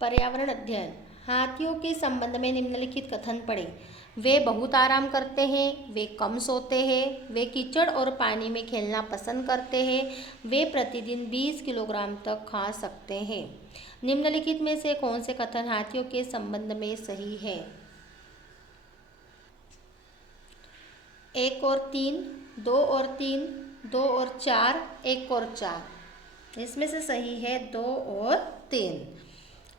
पर्यावरण अध्ययन। हाथियों के संबंध में निम्नलिखित कथन पढ़ें। वे बहुत आराम करते हैं, वे कम सोते हैं, वे कीचड़ और पानी में खेलना पसंद करते हैं, वे प्रतिदिन 20 किलोग्राम तक खा सकते हैं। निम्नलिखित में से कौन से कथन हाथियों के संबंध में सही है? 1 और 3, 2 और 3, 2 और 4, 1 और 4। इसमें से सही है 2 और 3,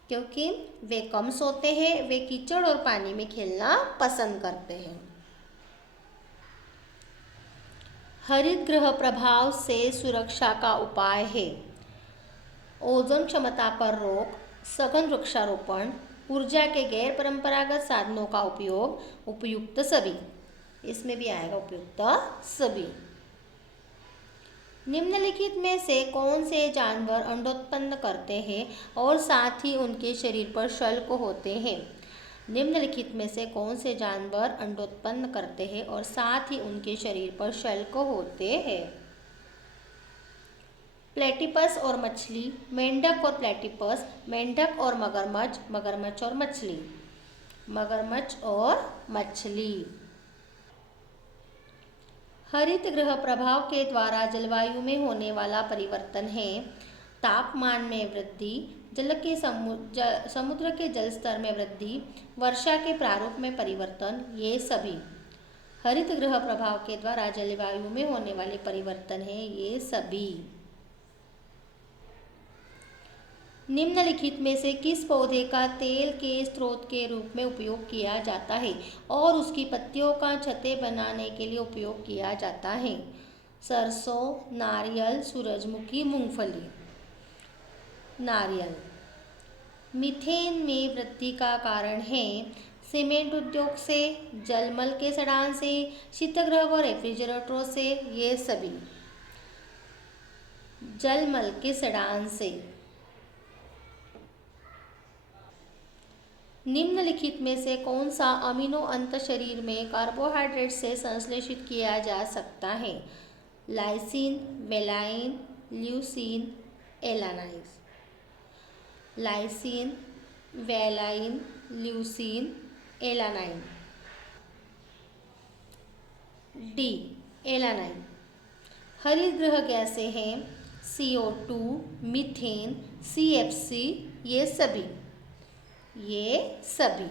क्योंकि वे कम सोते हैं, वे कीचड़ और पानी में खेलना पसंद करते हैं। हरित गृह प्रभाव से सुरक्षा का उपाय है। ओजोन क्षमता पर रोक, सघन वृक्षारोपण, ऊर्जा के गैर परंपरागत साधनों का उपयोग, उपयुक्त सभी। इसमें भी आएगा उपयुक्त सभी। निम्नलिखित में से कौन से जानवर अंडोत्पन्न करते हैं और साथ ही उनके शरीर पर शल्क होते हैं? निम्नलिखित में से कौन से जानवर अंडोत्पन्न करते हैं और साथ ही उनके शरीर पर शल्क होते हैं? प्लेटिपस और मछली, मेंढक और प्लेटिपस, मेंढक और मगरमच्छ, मगरमच्छ और मछली, मगरमच्छ और मछली। हरित गृह प्रभाव के द्वारा जलवायु में होने वाला परिवर्तन है तापमान में वृद्धि, समुद्र के जल स्तर में वृद्धि, वर्षा के प्रारूप में परिवर्तन, ये सभी। हरित गृह प्रभाव के द्वारा जलवायु में होने वाले परिवर्तन है ये सभी। निम्नलिखित में से किस पौधे का तेल के स्रोत के रूप में उपयोग किया जाता है और उसकी पत्तियों का छत्ते बनाने के लिए उपयोग किया जाता है? सरसों, नारियल, सूरजमुखी, मूंगफली। नारियल। मीथेन में वृद्धि का कारण है सीमेंट उद्योग से, जलमल के सड़ान से, शीतगृह व रेफ्रिजरेटरों से, ये सभी। जलमल के सड़ान से। निम्नलिखित में से कौन सा अमीनो अंत शरीर में कार्बोहाइड्रेट से संश्लेषित किया जा सकता है? Lysine, valine, leucine, alanine. Lysine, valine, leucine, alanine. D, alanine. हरित गृह गैसें हैं CO2, मीथेन, CFC, ये सभी।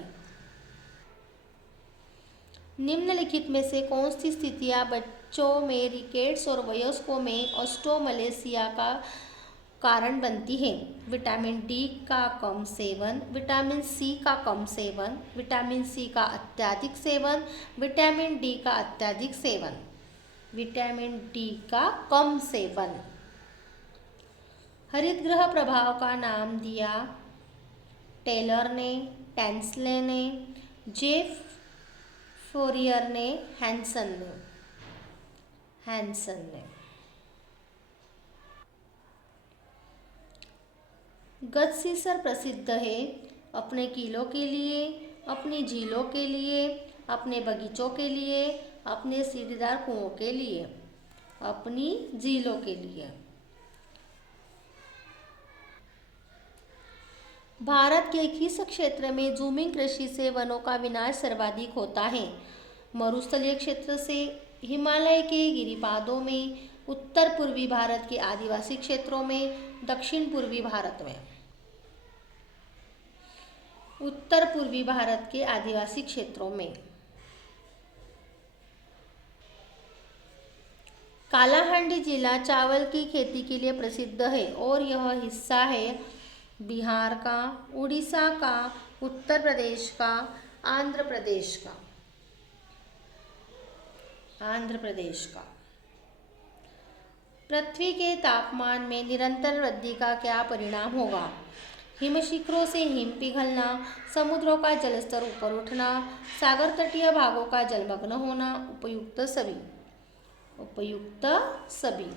निम्नलिखित में से कौन सी स्थितियां बच्चों में रिकेट्स और वयस्कों में ऑस्टियोमलेसिया का कारण बनती है? विटामिन डी का कम सेवन, विटामिन सी का कम सेवन, विटामिन सी का अत्यधिक सेवन, विटामिन डी का अत्यधिक सेवन, विटामिन डी का कम सेवन। हरित गृह प्रभाव का नाम दिया टेलर ने, टेंसले ने, जेफ फोरियर ने, हैंसन ने। गदसीसर प्रसिद्ध है अपने किलों के लिए, अपनी झीलों के लिए, अपने बगीचों के लिए, अपने सीढ़ीदार कुओं के लिए, अपनी झीलों के लिए। भारत के किस क्षेत्र में ज़ूमिंग कृषि से वनों का विनाश सर्वाधिक होता है? मरुस्थलीय क्षेत्र से, हिमालय के गिरिपादों में, उत्तर पूर्वी भारत के आदिवासी क्षेत्रों में, दक्षिण पूर्वी भारत में। उत्तर पूर्वी भारत के आदिवासी क्षेत्रों में। कालाहांडी जिला चावल की खेती के लिए प्रसिद्ध है और यह हिस्सा है बिहार का, उड़ीसा का, उत्तर प्रदेश का, आंध्र प्रदेश का। पृथ्वी के तापमान में निरंतर वृद्धि का क्या परिणाम होगा? हिमशिखरों से हिम पिघलना, समुद्रों का जलस्तर ऊपर उठना, सागर तटीय भागों का जलमग्न होना, उपयुक्त सभी।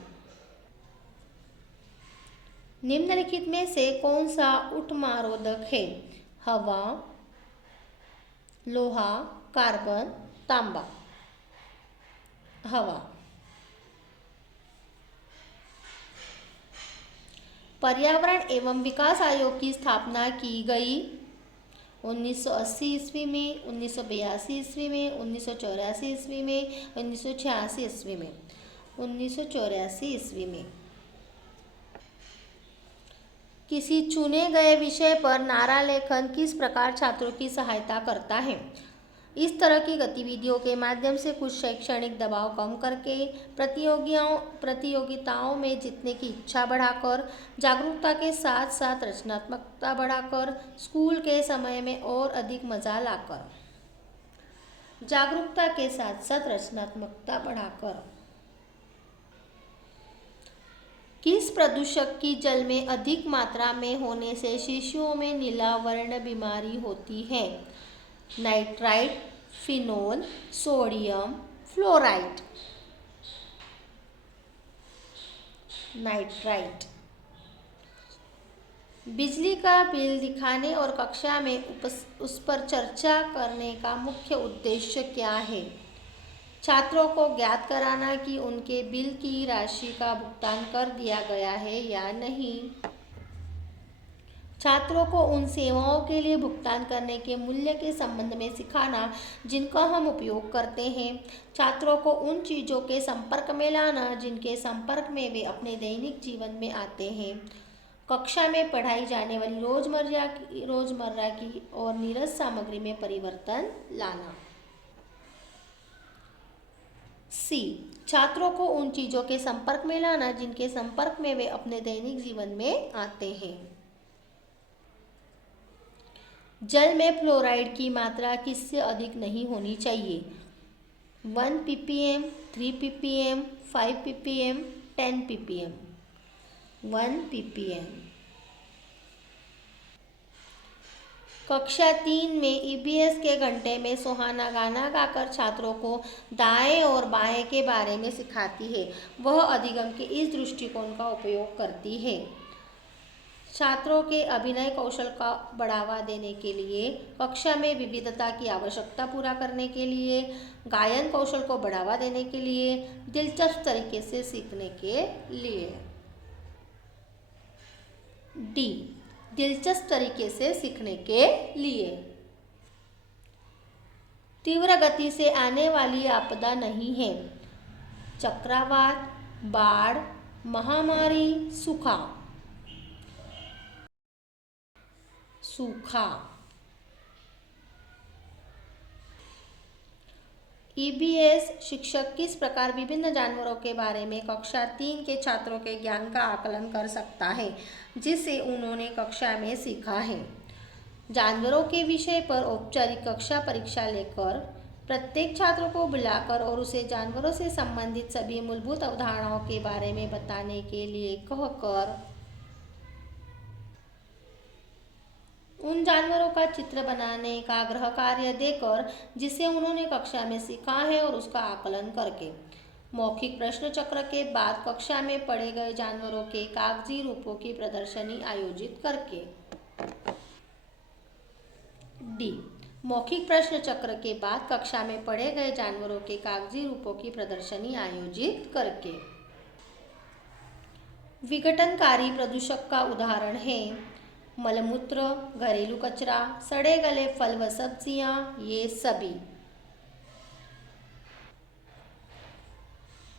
निम्नलिखित में से कौन सा ऊष्मारोधक है? हवा, लोहा, कार्बन, तांबा। हवा। पर्यावरण एवं विकास आयोग की स्थापना की गई 1980 ईस्वी में, 1982 ईस्वी में, 1984 ईस्वी में, 1986 ईस्वी में। 1984 ईस्वी में। किसी चुने गए विषय पर नारा लेखन किस प्रकार छात्रों की सहायता करता है? इस तरह की गतिविधियों के माध्यम से कुछ शैक्षणिक दबाव कम करके, प्रतियोगिताओं में जीतने की इच्छा बढ़ाकर, जागरूकता के साथ साथ रचनात्मकता बढ़ाकर, स्कूल के समय में और अधिक मजा लाकर। जागरूकता के साथ साथ रचनात्मकता बढ़ाकर। किस प्रदूषक की जल में अधिक मात्रा में होने से शिशुओं में नीलावर्ण बीमारी होती है? Nitrite, phenol, sodium, fluoride. Nitrite. बिजली का बिल दिखाने और कक्षा में उस पर चर्चा करने का मुख्य उद्देश्य क्या है? छात्रों को ज्ञात कराना कि उनके बिल की राशि का भुगतान कर दिया गया है या नहीं। छात्रों को उन सेवाओं के लिए भुगतान करने के मूल्य के संबंध में सिखाना जिनका हम उपयोग करते हैं। छात्रों को उन चीज़ों के संपर्क में लाना जिनके संपर्क में वे अपने दैनिक जीवन में आते हैं। कक्षा में पढ़ाई जाने वाली रोजमर्रा की और नीरस सामग्री में परिवर्तन लाना। सी, छात्रों को उन चीज़ों के संपर्क में लाना जिनके संपर्क में वे अपने दैनिक जीवन में आते हैं। जल में फ्लोराइड की मात्रा किससे अधिक नहीं होनी चाहिए? 1 ppm, 3 ppm, 5 ppm, 10 ppm। 1 ppm। कक्षा 3 में ईबीएस के घंटे में सुहाना गाना गाकर छात्रों को दाएं और बाएं के बारे में सिखाती है। वह अधिगम के इस दृष्टिकोण का उपयोग करती है। छात्रों के अभिनय कौशल का बढ़ावा देने के लिए, कक्षा में विविधता की आवश्यकता पूरा करने के लिए, गायन कौशल को बढ़ावा देने के लिए, दिलचस्प तरीके से सीखने के लिए। डी, दिलचस्प तरीके से सीखने के लिए। तीव्र गति से आने वाली आपदा नहीं है। चक्रवात, बाढ़, महामारी, सूखा। सूखा। ईबीएस शिक्षक किस प्रकार विभिन्न जानवरों के बारे में कक्षा 3 के छात्रों के ज्ञान का आकलन कर सकता है जिसे उन्होंने कक्षा में सीखा है? जानवरों के विषय पर औपचारिक कक्षा परीक्षा लेकर, प्रत्येक छात्र को बुलाकर और उसे जानवरों से संबंधित सभी मूलभूत अवधारणाओं के बारे में बताने के लिए कहकर, उन जानवरों का चित्र बनाने का गृह कार्य देकर जिसे उन्होंने कक्षा में सीखा है और उसका आकलन करके, मौखिक प्रश्न चक्र के बाद कक्षा में पढ़े गए जानवरों के कागजी रूपों की प्रदर्शनी आयोजित करके। डी, मौखिक प्रश्न चक्र के बाद कक्षा में पढ़े गए जानवरों के कागजी रूपों की प्रदर्शनी आयोजित करके। विघटनकारी प्रदूषक का उदाहरण है मलमूत्र, घरेलू कचरा, सड़े गले फल व सब्जियां, ये सभी।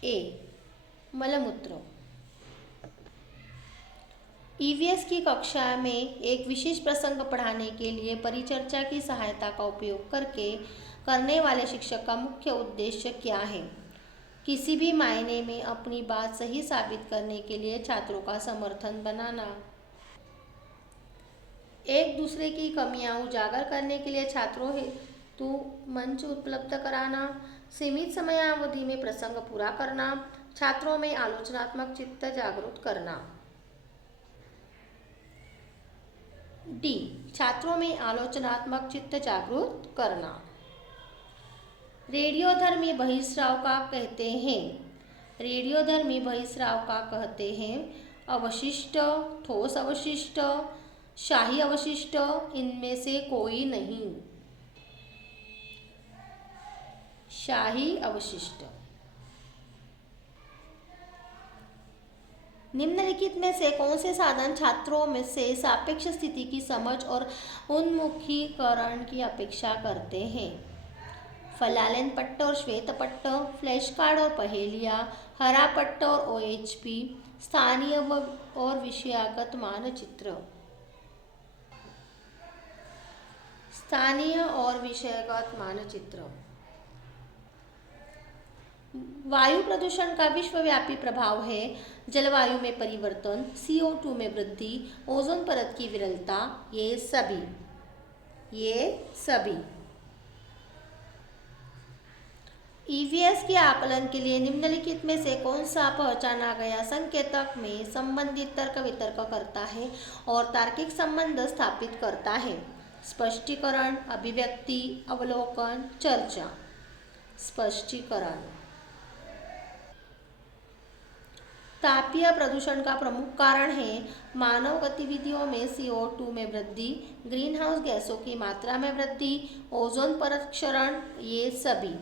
ए, मलमूत्र। ईवीएस की कक्षा में एक विशेष प्रसंग पढ़ाने के लिए परिचर्चा की सहायता का उपयोग करने वाले शिक्षक का मुख्य उद्देश्य क्या है? किसी भी मायने में अपनी बात सही साबित करने के लिए छात्रों का समर्थन बनाना। एक दूसरे की कमियां उजागर करने के लिए छात्रों हेतु मंच उपलब्ध कराना। सीमित समयावधि में प्रसंग पूरा करना। छात्रों में आलोचनात्मक चित्त जागृत करना। डी, छात्रों में आलोचनात्मक चित्त जागृत करना। रेडियोधर्मी बहिस्राव का कहते हैं। रेडियोधर्मी बहिस्राव का कहते हैं अवशिष्ट, ठोस अवशिष्ट, शाही अवशिष्ट, इनमें से कोई नहीं। शाही अवशिष्ट। निम्नलिखित में से कौन से साधन छात्रों में से सापेक्ष स्थिति की समझ और उन्मुखीकरण की अपेक्षा करते हैं? फलालेन पट्ट और श्वेत पट्ट, फ्लैश कार्ड और पहेलियाँ, हरा पट्ट और OHP, स्थानीय और विषयागत मानचित्र। स्थानीय और विषयगत मानचित्र। वायु प्रदूषण का विश्वव्यापी प्रभाव है जलवायु में परिवर्तन, CO2 में वृद्धि, ओजोन परत की विरलता, ये सभी। EVS के आकलन के लिए निम्नलिखित में से कौन सा पहचाना गया संकेतक में संबंधित तर्क वितर्क करता है और तार्किक संबंध स्थापित करता है? स्पष्टीकरण, अभिव्यक्ति, अवलोकन, चर्चा। स्पष्टीकरण। तापीय प्रदूषण का प्रमुख कारण है मानव गतिविधियों में CO2 में वृद्धि, ग्रीन हाउस गैसों की मात्रा में वृद्धि, ओजोन परत क्षरण, ये सभी।